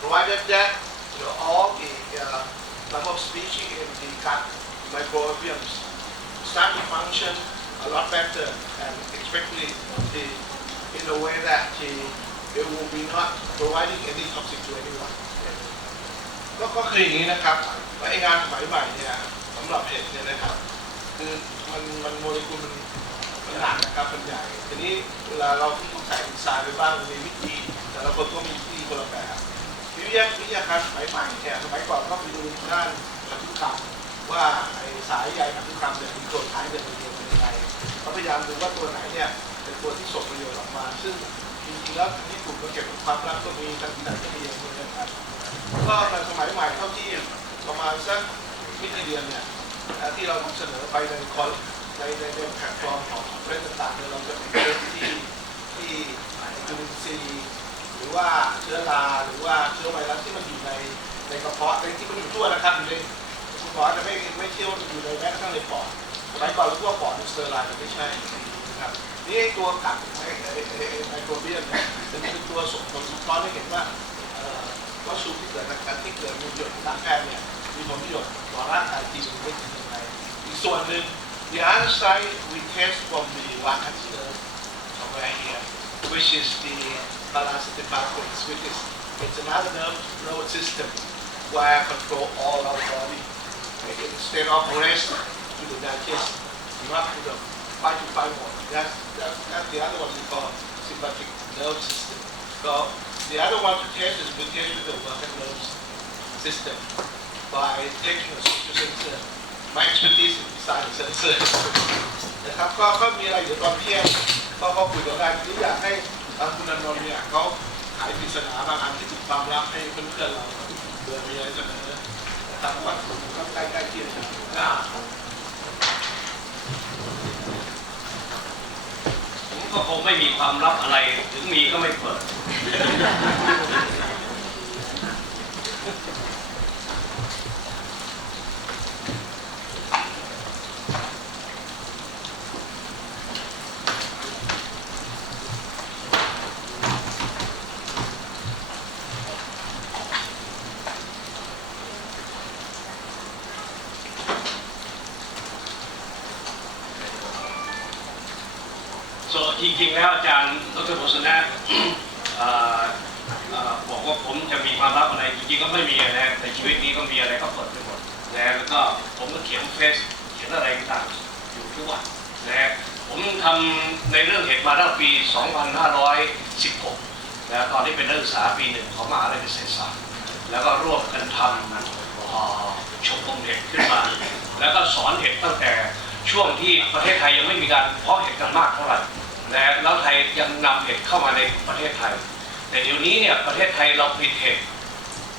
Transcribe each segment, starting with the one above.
provided that all the number of species in the gut microbiomes start to function a lot better and especially in a way that it will be not providing any toxic to anyone ก็คืออย่างนี้นะครับว่าไอ้งานสมัยใหม่เนี่ยสำหรับเห็ดเนี่ยนะครับคือมันโมเลกุลมันหนักนะครับมันใหญ่ทีนี้เวลาเราต้องใส่ดีไซน์ไปบ้างมีวิธีแต่ละคนก็มีวิธีคนละแบบวิทยาการสมัยใหม่เนี่ยสมัยก่อนก็ไปดูด้านพันธุกรรมว่าไอ้สายใยพันธุกรรมเนี่ยมีตัวท้ายเดินเดียวเป็นยังไงเขาพยายามดูว่าตัวไหนเนี่ยเป็นตัวที่ส่งประโยชน์ออกมาซึ่งจริงๆแล้วญี่ปุ่นก็เก็บความลับก็มีทางที่ไหนก็มีอย่างนี้นะครับก็ในสมัยใหม่เท่าที่ประมาณสักไม่กี่เดือนเนี่ยที่เราเสนอไปในแพลตฟอร์มของเพื่อนต่างๆเราจะเป็นเรื่องที่จุลินทรีย์หรือว่าเชื้อราหรือว่าเชื้อไวรัสที่มันอยู่ในกระเพาะในที่มันอยู่ทั่วนะครับอยู่ในคุณหมอจะไม่เชื่อว่าอยู่ในแม้กระทั่งในปอดสมัยก่อนเราคิดว่าปอดเป็นสเตอร์ไลน์แต่ไม่ใช่นะครับนี่ตัวกัดไมโครเบียมเนี่ยเป็นตัวส่งผลสะท้อนให้เห็นว่าวัตถุที่เกิดจากการที่เกิดมีประโยชน์ทางการแพทย์เนี่ยมีผลประโยชน์ต่อร่างกายจริงหรือไม่จริงยังไงอีกส่วนหนึ่ง the other side we test from the vascular somewhere here which is the parasympathetic which is it's another nervous system where control all our body instead of rest to the digest you have to fight more that's the other one we call sympathetic nervous system so the other one to test is we test with the vagus nerve system by taking a social sensor. My expertise is design sensor. นะครับก็มีอะไรอยู่ตอนเที่ยงก็คุยกันได้ที่อยากให้คุณอานนท์เนี่ยเขาขายปริศนาบางอันที่เป็นความลับให้เพื่อนๆเราเผื่อมีอะไรเสนอนะครับว่าก็ใกล้ๆเที่ยงผมก็คงไม่มีความลับอะไรถึงมีก็ไม่เปิดจริงๆแล้วอาจารย์ดร.โภชนะบอกว่าผมจะมีความลับอะไรจริงๆก็ไม่มีนะในชีวิตนี้ก็มีอะไรก็เปิดไปหมดแล้วก็ผมก็เขียนเฟซเขียนอะไรต่างๆอยู่ทุกวันนะผมทำในเรื่องเห็ดมาตั้งปี 2516แล้วตอนนี้เป็นนักศึกษาปี 1ของมหาวิทยาลัยเกษตรศาสตร์แล้วก็ร่วมกันทำชมรมเห็ดขึ้นมาแล้วก็สอนเห็ดตั้งแต่ช่วงที่ประเทศไทยยังไม่มีการเพาะเห็ดกันมากเท่าไหร่แล้วไทยยังนำเห็ดเข้ามาในประเทศไทยแต่เดี๋ยวนี้เนี่ยประเทศไทยเราผลิตเห็ด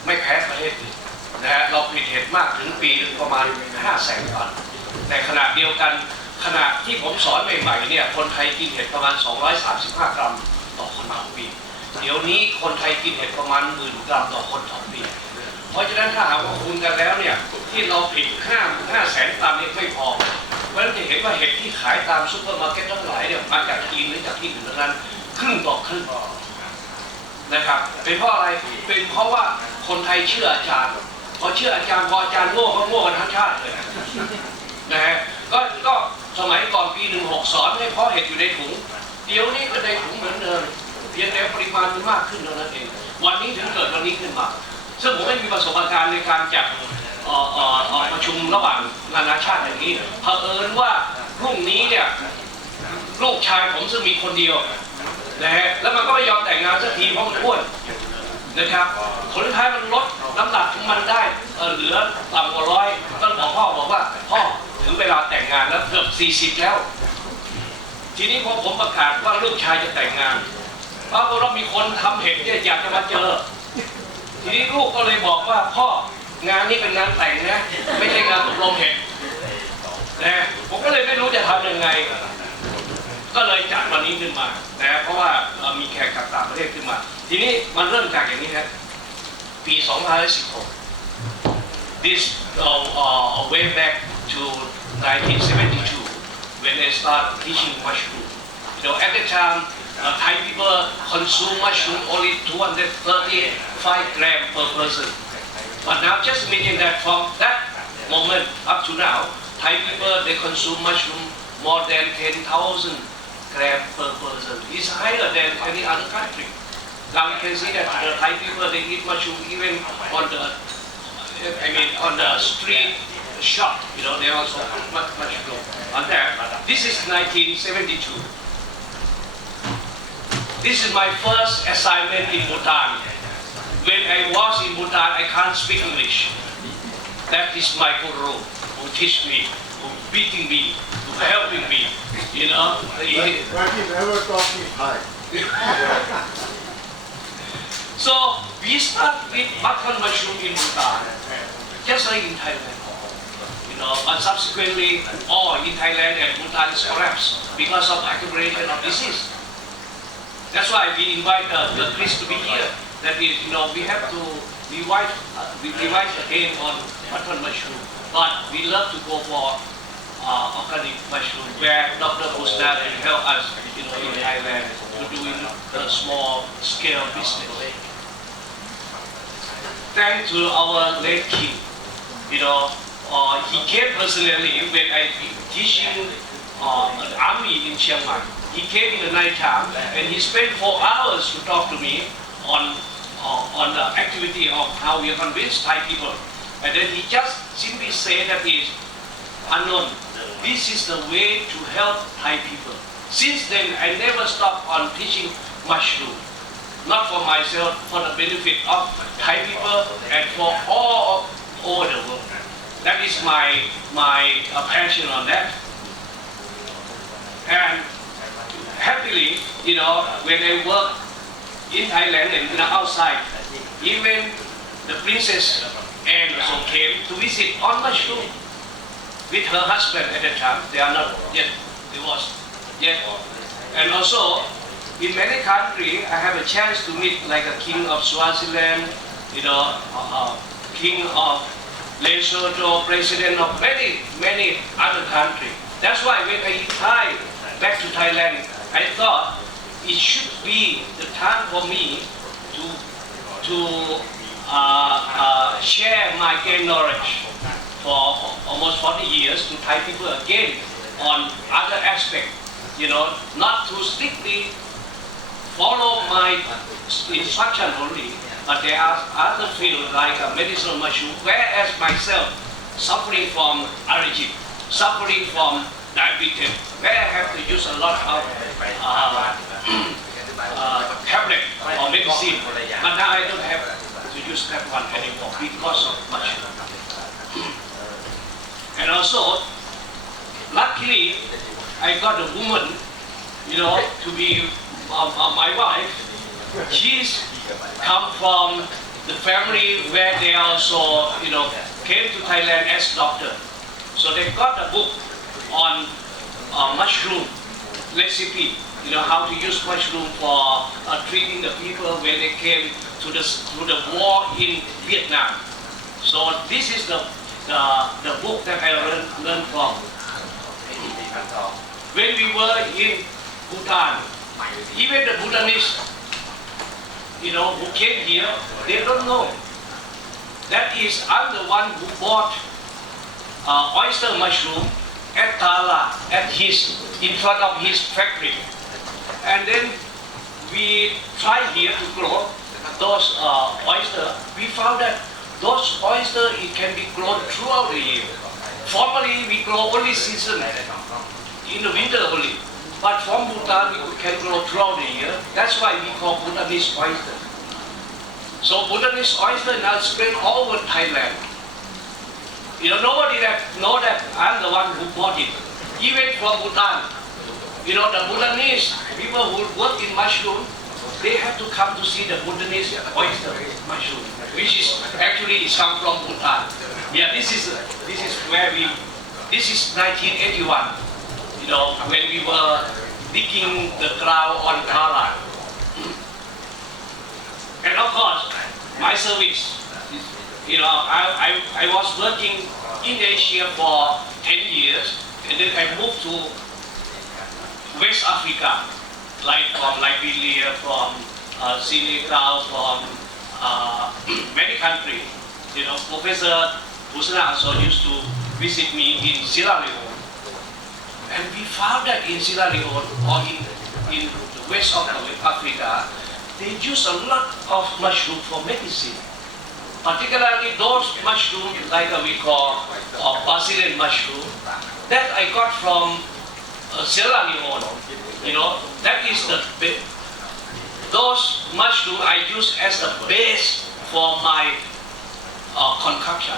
ไม่แพ้ประเทศอื่นนะเราผลิตเห็ดมากถึงปีนึงประมาณ 500,000 ตันในขณะเดียวกันขณะที่ผมสอนใหม่ๆเนี่ยคนไทยกินเห็ดประมาณ235 กรัมต่อคนต่อปีเดี๋ยวนี้คนไทยกินเห็ดประมาณ10,000 กรัมต่อคนต่อปีเพราะฉะนั้นถ้าหากว่าคูณกันแล้วเนี่ยที่เราผลิต500,000 ตันนี่ไม่พอเพราะฉะนั้นจะเห็นว่าเห็ดที่ขายตามซุปเปอร์มาร์เก็ตทั้งหลายเนี่ยมาจากจีนหรือจากที่อื่นทั้งนั้นครึ่งต่อครึ่งนะครับเป็นเพราะอะไรเป็นเพราะว่าคนไทยเชื่ออาจารย์พอเชื่ออาจารย์พออาจารย์โง่ก็โง่กันทั้งชาติเลยนะฮะก็สมัยก่อนปี 16สอนให้เพาะเห็ดอยู่ในถุงเดี๋ยวนี้ก็ในถุงเหมือนเดิมเพียงแต่ปริมาณมันมากขึ้นเท่านั้นเองวันนี้ถึงเกิดวันนี้ขึ้นมาซึ่งผมไม่มีประสบการณ์ในการจัดประชุมระหว่างนานาชาติอย่างนี้เผอิญว่าพรุ่งนี้เนี่ยลูกชายผมซึ่งมีคนเดียวนะฮะแล้วมันก็ไม่ยอมแต่งงานสักทีเพราะมันอ้วนนะครับผลท้ายมันลดน้ำหนักของมันได้เหลือต่ำกว่า100ก็บอกว่าพ่อถึงเวลาแต่งงานแล้วเกือบ40แล้วทีนี้พอผมประกาศว่าลูกชายจะแต่งงานปรากฏว่ามีคนทำเห็ดเนี่ยอยากจะมาเจอทีนี้ลูกก็เลยบอกว่าพ่องานนี้เป็นงานแต่งนะไม่ใช่งานตกลงเห็ดนะผมก็เลยไม่รู้จะทำยังไงก็เลยจัดวันนี้ขึ้นมานะเพราะว่ามีแขกจากต่างประเทศขึ้นมาทีนี้มันเริ่มจากอย่างนี้ครับปี 2016 this way back to 1972 when I started teaching mushroom at the time Thai people consume mushroom only 230 5 grams per person. But now just imagine that from that moment up to now, Thai people they consume mushroom more than 10,000 grams per person. It's higher than any other country. Now you can see that the Thai people they eat mushroom even on the street shop. You know they also put mushroom on that. This is 1972. This is my first assignment in Bhutan. When I was in Bhutan, I can't speak English. That is my guru who teach me, who beating me, who helping me. You know. But he never taught me Thai. So we start with mutton mushroom in Bhutan, just like in Thailand. You know, but subsequently, in Thailand and Bhutan is collapsed because of accumulation of disease. That's why we invite the priest to be here. That is, you know, we have to revise again on mutton mushroom. But we love to go for organic mushroom, where Dr. Husna can help us, you know, in Thailand to do a small scale business. Thanks to our late king, you know, he came personally when I teaching an army in Chiang Mai. He came in the night time and he spent 4 hours to talk to me on the activity of how we convince Thai people. And then he just simply said that is, Anon, this is the way to help Thai people. Since then, I never stopped on teaching mushroom. Not for myself, for the benefit of Thai people and for all over the world. That is my passion on that. And happily, you know, when I work in Thailand and outside, even the princess Anne also came to visit on mushroom with her husband at that time. They are not yet divorced yet. And also, in many countries, I have a chance to meet like a king of Swaziland, you know, king of Lesotho, president of many other countries. That's why when I retire back to Thailand, I thought it should be the time for me to share my game knowledge for almost 40 years to Thai people again on other aspects. You know, not to strictly follow my instruction only, but there are other fields like medicinal mushroom, whereas myself suffering from allergy, suffering from diabetes, where I have to use a lot of tablet or medicine, but now I don't have to use that one anymore because of mushroom. And also, luckily, I got a woman, you know, to be my wife. She's come from the family where they also, you know, came to Thailand as doctor. So they got a book on mushroom recipe, you know, how to use mushroom for treating the people when they came to the war in Vietnam. So this is the book that I learned from. When we were in Bhutan, even the Bhutanese, you know, who came here, they don't know. That is, I'm the one who bought oyster mushroom at Tala, in front of his factory. And then we tried here to grow those oysters. We found that those oysters, it can be grown throughout the year. Formerly, we grow only season in the winter only. But from Bhutan, we can grow throughout the year. That's why we call Bhutanese oyster. So Bhutanese oyster now spread all over Thailand. You know, nobody know that I'm the one who bought it. Even from Bhutan, you know, the Bhutanese people who work in mushroom, they have to come to see the Bhutanese oyster mushroom, which is actually come from Bhutan. Yeah, this is where this is 1981. You know, when we were digging the ground on Kara. And of course, my service, you know, I was working in Asia for 10 years, and then I moved to West Africa, like from Liberia, from Senegal, from many countries. You know, Professor Busana also used to visit me in Sierra Leone, and we found that in Sierra Leone or in the west of Africa, they use a lot of mushroom for medicine. Particularly those mushrooms like we call Brazilian mushroom that I got from Sierra Leone. You know, that is those mushrooms I use as the base for my concoction.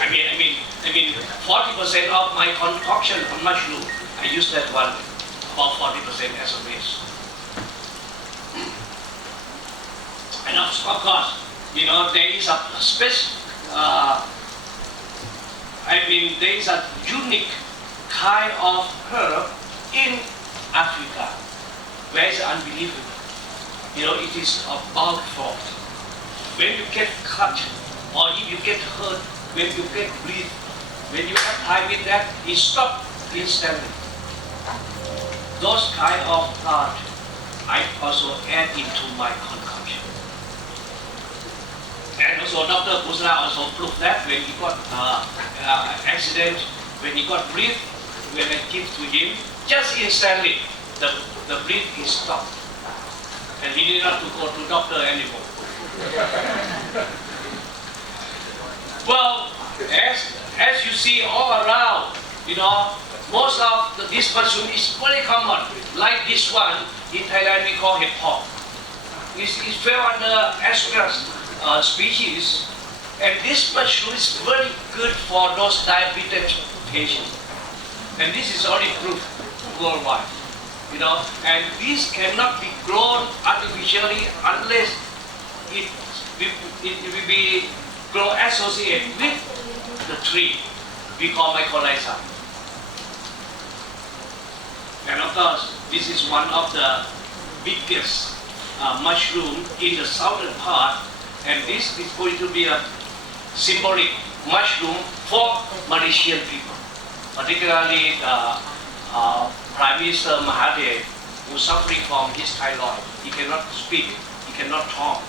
I mean, 40% of my concoction on mushroom, I use that one, about 40% as a base. And of course, you know, there is a there is a unique kind of herb in Africa, where it's unbelievable. You know, it is a bulk form. When you get cut, or if you get hurt, when you get bleed, when you have time with that, it stops instantly. Those kind of plants, I also add into my concoction. And also Dr. Busana also proved that when he got accident, when he got bleed, when I give to him, just instantly the bleed is stopped. And he did not to go to doctor anymore. Well, as you see all around, you know, most of this mushroom is very common. Like this one, in Thailand we call it pork. It fell under Aspergillus species, and this mushroom is very good for those diabetes patients. And this is already proved worldwide, you know. And this cannot be grown artificially unless it will be grown associated with the tree we call mycorrhiza. And of course, this is one of the biggest mushroom in the southern part, and this is going to be a symbolic mushroom for Malaysian people, particularly the Prime Minister Mahathir, who's suffering from his thyroid. He cannot speak, he cannot talk,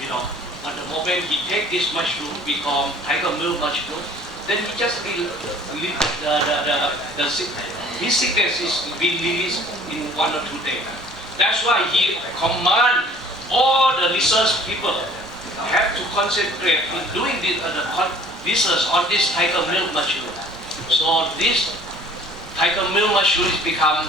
you know. But the moment he take this mushroom, become tiger milk mushroom, then he just his sickness is being released in 1 or 2 days. That's why he command all the research people have to concentrate in doing the research on this tiger milk mushroom. So this tiger milk mushroom is become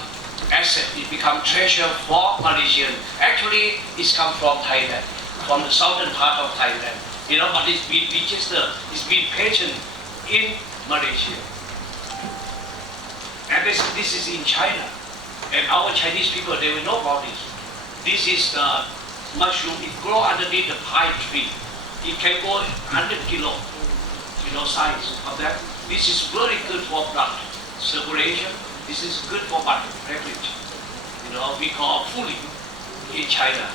asset, it become treasure for Malaysian. Actually, it's come from Thailand, from the southern part of Thailand. You know, but it's been patent in Malaysia. And this is in China. And our Chinese people, they will know about this. This is the mushroom, it grows underneath the pine tree. It can go 100 kilo, you know, size of that. This is very good for blood circulation. This is good for blood privilege. You know, we call fully in China.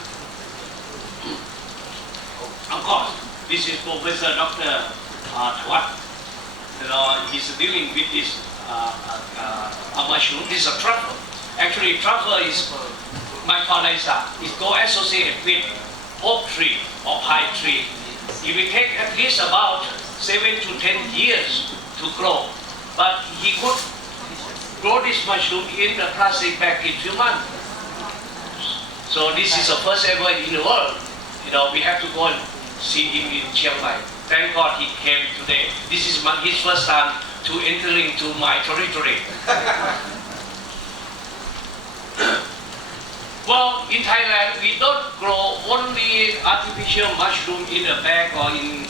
Of course, this is Professor Dr. Twat. You know, he's dealing with this mushroom. This is a truffle. Actually, truffle is mycorrhiza. It go associated with oak tree or pine tree. It will take at least about 7 to 10 years to grow. But he could grow this mushroom in the plastic bag in 2 months. So this is the first ever in the world. You know, we have to go and see him in Chiang Mai. Thank God he came today. This is his first time to entering to my territory. Well, in Thailand, we don't grow only artificial mushroom in a bag or in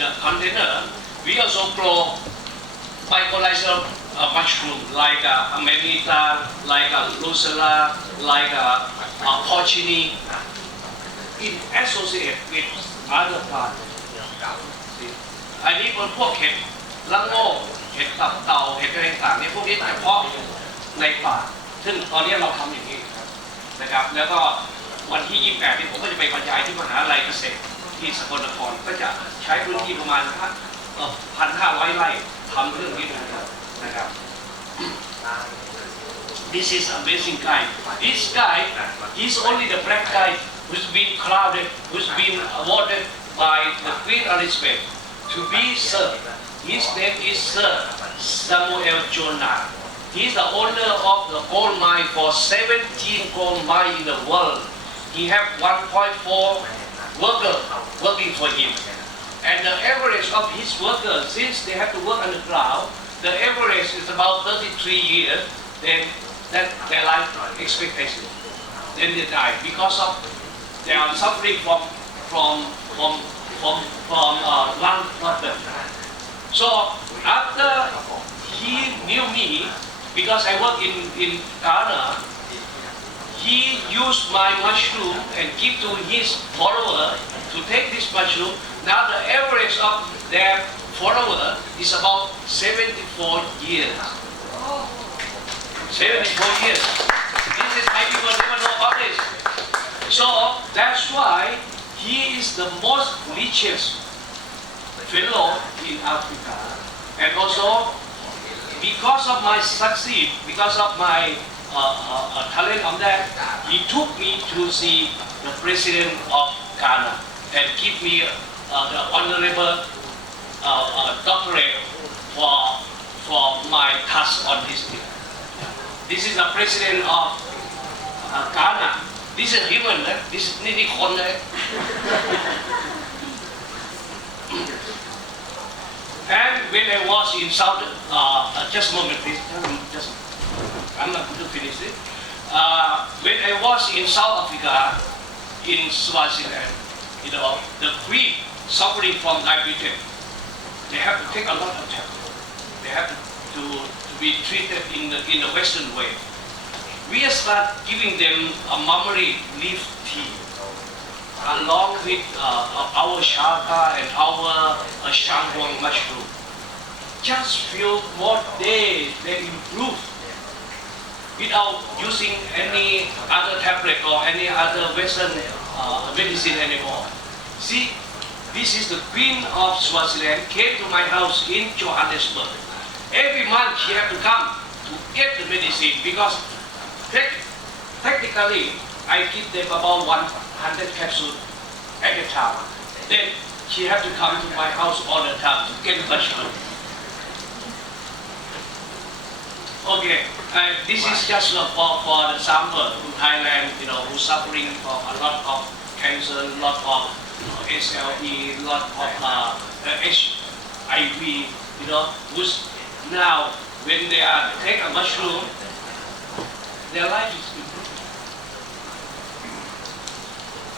a container. We also grow mycorrhizal mushroom like amanita, like lucella, like porcini, in associate with other plants. อันนี้เป็นพวกเห็ดละโงกเห็ดตับเต่าเห็ดอะไรต่างๆเนี่ยพวกนี้เฉพาะในป่าซึ่งตอนนี้เราทำอย่างนี้นะครับแล้วก็วันที่ 28 นี่ผมก็จะไปบรรยายที่มหาวิทยาลัยเกษตรที่สกลนครก็จะใช้พื้นที่ประมาณ 1,500 ไร่ทำเรื่องนี้นะครับ This is amazing guy. This guy, he's only the black guy who's been crowned, who's been awarded by the Queen Elizabeth to be Sir. His name is Sir Samuel Jonah. He is the owner of the gold mine for 17 gold mines in the world. He have 1.4 workers working for him. And the average of his workers, since they have to work underground, the average is about 33 years. Then that their life expectancy. Then they die because of they are suffering from lung problem. So after he knew me, because I work in Ghana, he used my mushroom and give to his follower to take this mushroom. Now the average of their follower is about 74 years. 74 years. This is my people never know about this. So that's why he is the most richest fellow in Africa. And also because of my succeed, because of my talent on that, he took me to see the president of Ghana and give me the honorable doctorate for my task on this thing. This is the president of Ghana. This is human, this is Nini Khon. And when I was in South, just a moment please, I'm not going to finish it. When I was in South Africa, in Swaziland, the Queen suffering from diabetes, they have to take a lot of tablets. They have to be treated in the Western way. We start giving them a memory leaf tea along with our shaka and our shanghong mushroom. Just few more days, they improve without using any other tablet or any other Western medicine anymore. See, this is the Queen of Swaziland came to my house in Johannesburg. Every month she had to come to get the medicine because technically I give them about 100 capsules at a time. Then she had to come to my house all the time to get mushroom. Okay, this is just for the sample in Thailand, who's suffering from a lot of cancer, a lot of SLE, a lot of HIV, who's now when they are take a mushroom, their life is improved.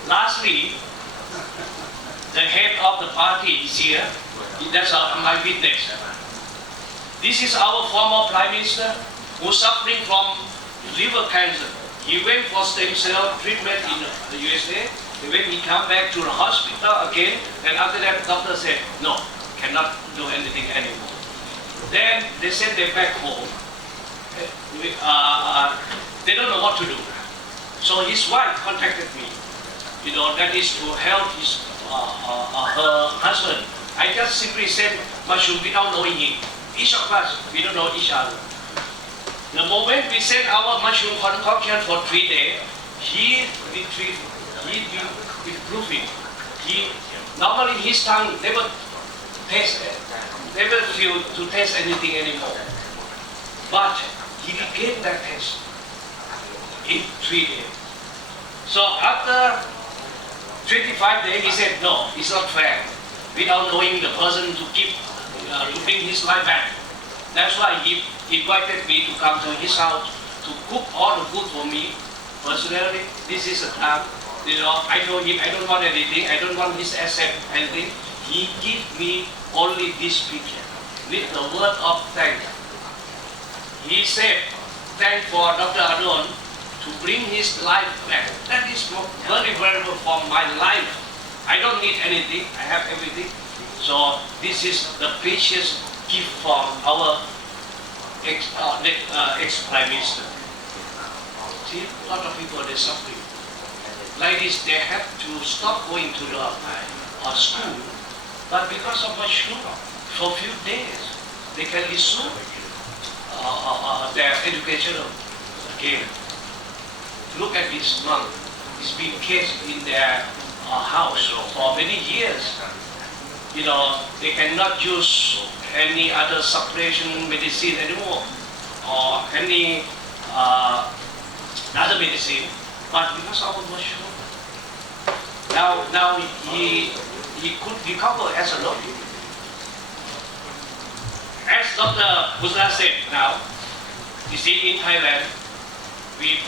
Lastly, the head of the party is here. That's my witness. This is our former Prime Minister who's suffering from liver cancer. He went for stem cell treatment in the USA. When he come back to the hospital again, and after that, doctor said, no, cannot do anything anymore. Then they sent them back home. They don't know what to do. So his wife contacted me. That is to help her husband. I just simply said mushroom without knowing him. Each of us, we don't know each other. The moment we sent our mushroom concoction for 3 days, he improving. Normally his tongue never feel to taste anything anymore. But he became that taste in 3 days. So after 25 days, he said, no, it's not fair. Without knowing the person to bring his life back. That's why he invited me to come to his house to cook all the food for me. Personally, this is a time. I told him I don't want anything. I don't want his asset, anything. He gave me only this picture with the word of thanks. He said, thank for Dr. Adon to bring his life back. That is very valuable for my life. I don't need anything. I have everything. So this is the precious gift from our ex-Prime Minister. See, a lot of people, they're suffering. Like this, they have to stop going to the school, but because of mushroom, for a few days, they can resume their education again. Look at this monk. it's been caged in their house for many years. You know, they cannot use any other suppression medicine anymore or any other medicine, but because of mushroom, now he could recover as a doctor. As Dr. Busna said now, you see in Thailand, we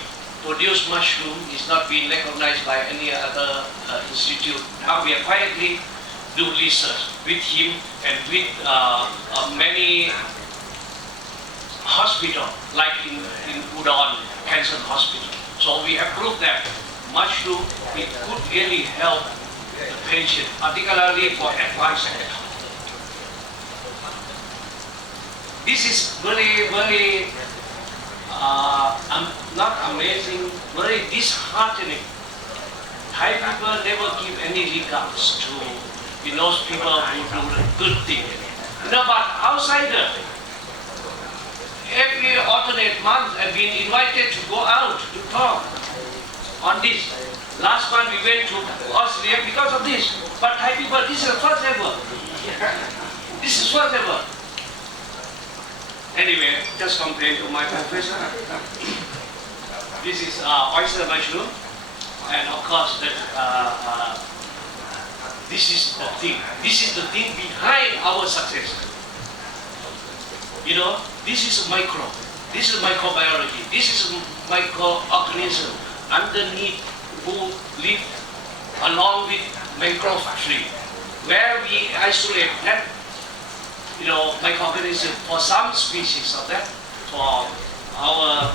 produce mushroom, it's not being recognized by any other institute. Now we are quietly do research with him and with many hospitals, like in Udon Cancer Hospital. So we have proved that mushroom, it could really help the patient, particularly for advanced cancer. This is very not amazing, very disheartening. Thai people never give any regards to those people who do the good thing. But outsider, every alternate month have been invited to go out to talk on this. Last month we went to Austria because of this. But Thai people, this is the first ever. This is first ever. Anyway, just complain to my professor. This is oyster mushroom, and of course that this is the thing. This is the thing behind our success. You know, this is a microbe. This is microbiology. This is a microorganism underneath who live along with mangrove tree, where we isolate that. Microorganism for some species of that, for our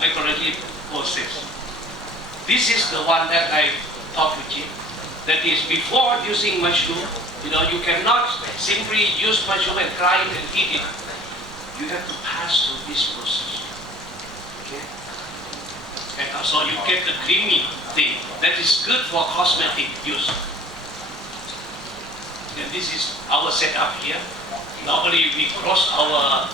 microbiology process. This is the one that I talked with you. That is, before using mushroom, you cannot simply use mushroom and grind and eat it. You have to pass through this process. Okay? And so you get the creamy thing that is good for cosmetic use. And this is our setup here. Normally we close our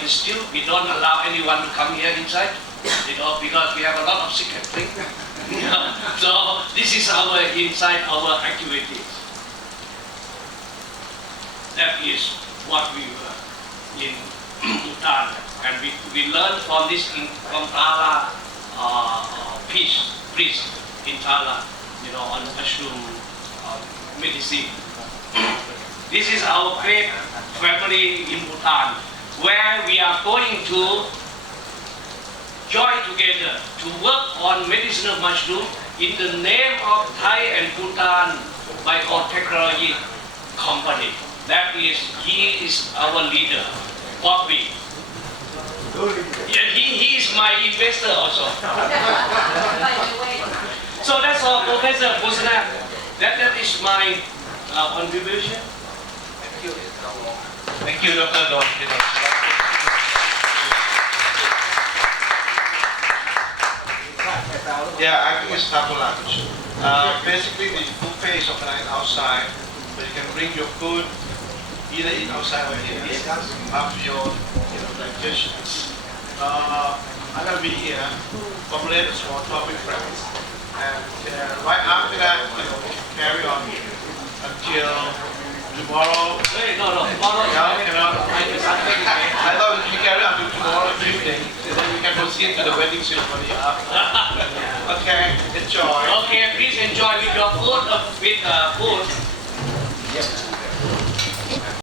institute. We don't allow anyone to come here inside, because we have a lot of secret things. So this is our inside our activities. That is what we were in Bhutan, and we learned from this from Tala priest in Tala, on mushroom medicine. This is our great family in Bhutan, where we are going to join together to work on medicinal mushroom in the name of Thai and Bhutan Biotechnology Company. That is, he is our leader, Bobby. Yeah, he is my investor also. So that's all, Professor Busna. That is my contribution. Thank you. Thank you, Dr. Don. Yeah, I think it's taco lunch. Basically, the buffet is organized outside, but you can bring your food, either eat outside or here. After your digestion. I'm going to be here, formulate a small topic for us. And right after that, we can carry on until tomorrow. Hey, no, tomorrow. I thought we should carry on to tomorrow evening, and then we can proceed to the wedding ceremony after. Okay, enjoy. Okay, please enjoy with your food,